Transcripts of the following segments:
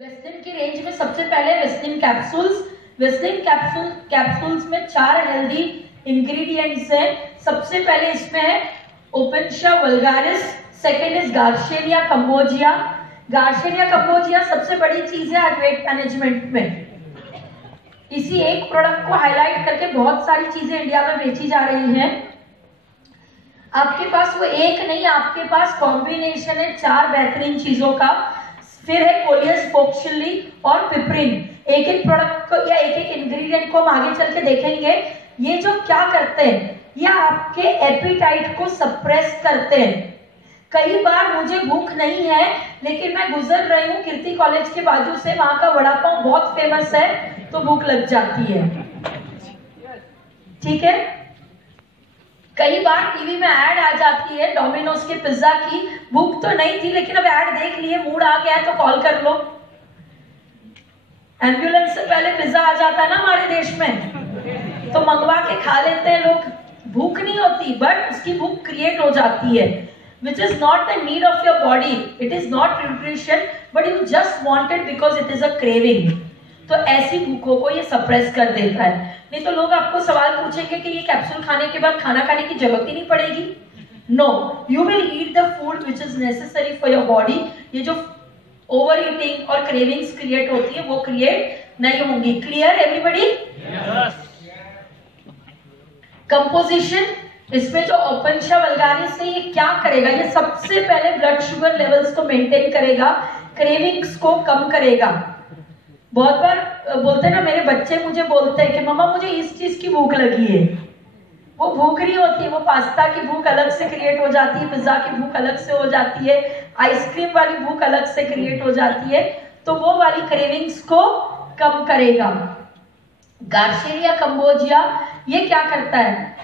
Vaseline की range में सबसे पहले वेस्लिन कैप्सूल्स में 4 हेल्दी इंग्रेडिएंट्स हैं। सबसे पहले इसमें है Opuntia vulgaris, second is Garcinia cambogia. Garcinia cambogia सबसे बड़ी चीज है आज वेट मैनेजमेंट में। इसी एक प्रोडक्ट को हाईलाइट करके बहुत सारी चीजें इंडिया में बेची जा रही हैं। आपके पास वो एक नहीं, आपके पास कॉम्बिनेशन है 4 बेहतरीन चीजों का। फिर है कोलियस फोक्सली और पिपरिन। एक एक प्रोडक्ट को या एक एक इंग्रेडिएंट को हम आगे चल के देखेंगे। ये जो क्या करते हैं, ये आपके एपिटाइट को सप्रेस करते हैं। कई बार मुझे भूख नहीं है लेकिन मैं गुजर रही हूँ कीर्ति कॉलेज के बाजू से, वहां का वड़ा पाव बहुत फेमस है, तो भूख लग जाती है। ठीक है, कई बार टीवी में ऐड आ जाती है डोमिनोज के पिज्जा की, भूख तो नहीं थी लेकिन अब ऐड देख लिए, मूड आ गया तो कॉल कर लो। एम्बुलेंस से पहले पिज्जा आ जाता है ना हमारे देश में, तो मंगवा के खा लेते हैं लोग। भूख नहीं होती बट उसकी भूख क्रिएट हो जाती है, which is not the need of your body, it is not nutrition but you just want it because it is a craving। तो ऐसी भूखों को ये सप्रेस कर देता है। नहीं तो लोग आपको सवाल पूछेंगे कि ये कैप्सूल खाने के बाद खाना खाने की जरूरत ही नहीं पड़ेगी। No, you will eat the food which is necessary for your body. ये जो ओवर ईटिंग और क्रेविंग्स क्रिएट होती है वो क्रिएट नहीं होंगी। Clear everybody? कंपोजिशन, इसमें जो ओपेनशिया वल्गारिस है ये क्या करेगा, ये सबसे पहले ब्लड शुगर लेवल्स को मेंटेन करेगा, क्रेविंग्स को कम करेगा। बहुत बार बोलते हैं ना, मेरे बच्चे मुझे बोलते हैं कि मम्मा मुझे इस चीज की भूख लगी है। वो भूख नहीं होती, वो पास्ता की भूख अलग से क्रिएट हो जाती है, पिज्जा की भूख अलग से हो जाती है, आइसक्रीम वाली भूख अलग से क्रिएट हो जाती है, तो वो वाली क्रेविंग्स को कम करेगा। गार्शेनिया कंबोजिया ये क्या करता है,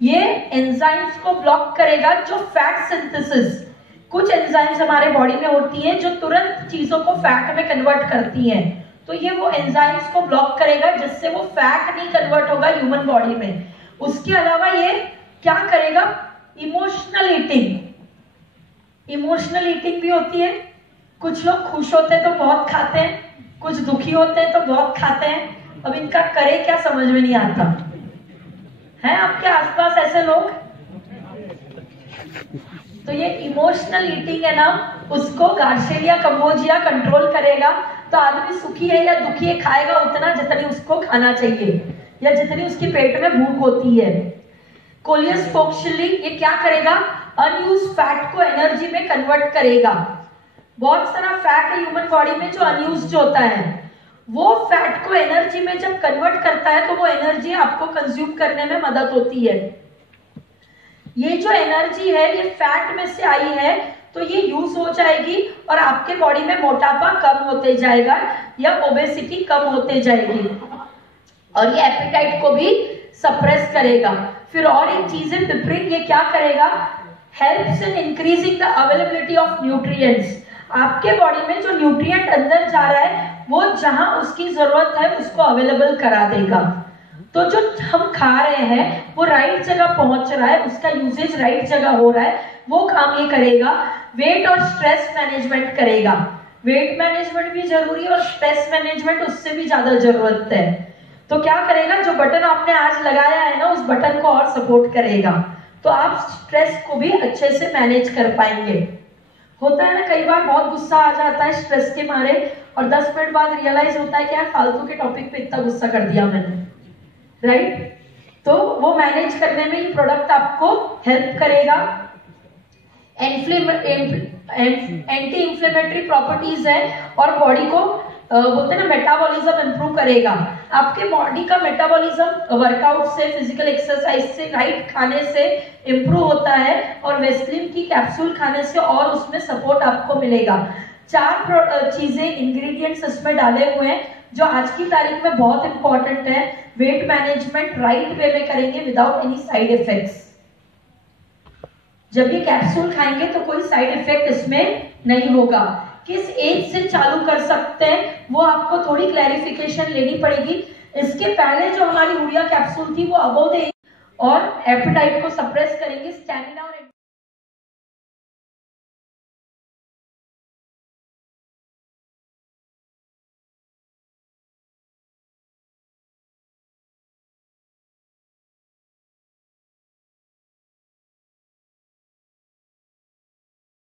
ये एंजाइम्स को ब्लॉक करेगा जो फैट सिंथेसिस, कुछ एंजाइम्स हमारे बॉडी में होती हैं जो तुरंत चीजों को फैट में कन्वर्ट करती हैं, तो ये वो एंजाइम्स को ब्लॉक करेगा जिससे वो फैट नहीं कन्वर्ट होगा ह्यूमन बॉडी में। उसके अलावा ये क्या करेगा, इमोशनल ईटिंग भी होती है। कुछ लोग खुश होते हैं तो बहुत खाते हैं, कुछ दुखी होते हैं तो बहुत खाते हैं। अब इनका करे क्या समझ में नहीं आता है। आपके आसपास ऐसे लोग, तो ये इमोशनल ईटिंग है ना, उसको गार्शेनिया कंबोजिया कंट्रोल करेगा। तो आदमी सुखी है या दुखी है, खाएगा उतना जितनी उसको खाना चाहिए या जितनी उसकी पेट में भूख होती है। कोलियस फोक्सली ये क्या करेगा, अनयूज फैट को एनर्जी में कन्वर्ट करेगा। बहुत सारा फैट है ह्यूमन बॉडी में जो अनयूज होता है, वो फैट को एनर्जी में जब कन्वर्ट करता है तो वो एनर्जी आपको कंज्यूम करने में मदद होती है। ये जो एनर्जी है ये फैट में से आई है तो ये यूज हो जाएगी और आपके बॉडी में मोटापा कम होते जाएगा या ओबेसिटी कम होते जाएगी, और ये एपेटाइट को भी सप्रेस करेगा। फिर और एक चीज है पिपरिन, ये क्या करेगा, helps in increasing the availability of nutrients. आपके बॉडी में जो न्यूट्रिएंट अंदर जा रहा है वो जहां उसकी जरूरत है उसको अवेलेबल करा देगा। तो जो हम खा रहे हैं वो राइट जगह पहुंच रहा है, उसका यूजेज राइट जगह हो रहा है, वो काम ये करेगा। वेट और स्ट्रेस मैनेजमेंट करेगा। वेट मैनेजमेंट भी जरूरी है और स्ट्रेस मैनेजमेंट उससे भी ज्यादा जरूरत है। तो क्या करेगा, जो बटन आपने आज लगाया है ना उस बटन को और सपोर्ट करेगा, तो आप स्ट्रेस को भी अच्छे से मैनेज कर पाएंगे। होता है ना, कई बार बहुत गुस्सा आ जाता है स्ट्रेस के मारे और 10 मिनट बाद रियलाइज होता है कि यार फालतू के टॉपिक पे इतना गुस्सा कर दिया मैंने, राइट? तो वो मैनेज करने में ये प्रोडक्ट आपको हेल्प करेगा। एंटी इंफ्लेमेटरी प्रॉपर्टीज है और बॉडी को बोलते हैं ना मेटाबॉलिज्म इंप्रूव करेगा। आपके बॉडी का मेटाबॉलिज्म वर्कआउट से, फिजिकल एक्सरसाइज से, राइट खाने से इंप्रूव होता है और वेस्लिन की कैप्सूल खाने से और उसमें सपोर्ट आपको मिलेगा। 4 चीजें इंग्रेडिएंट्स इसमें डाले हुए हैं जो आज की तारीख में बहुत इंपॉर्टेंट है। वेट मैनेजमेंट राइट वे में करेंगे विदाउट एनी साइड इफेक्ट्स। जब ये कैप्सूल खाएंगे तो कोई साइड इफेक्ट इसमें नहीं होगा। किस एज से चालू कर सकते हैं वो आपको थोड़ी क्लैरिफिकेशन लेनी पड़ेगी। इसके पहले जो हमारी गुड़िया कैप्सूल थी वो अबव द एज और एपेटाइट को सप्रेस करेंगे, स्टैमिना और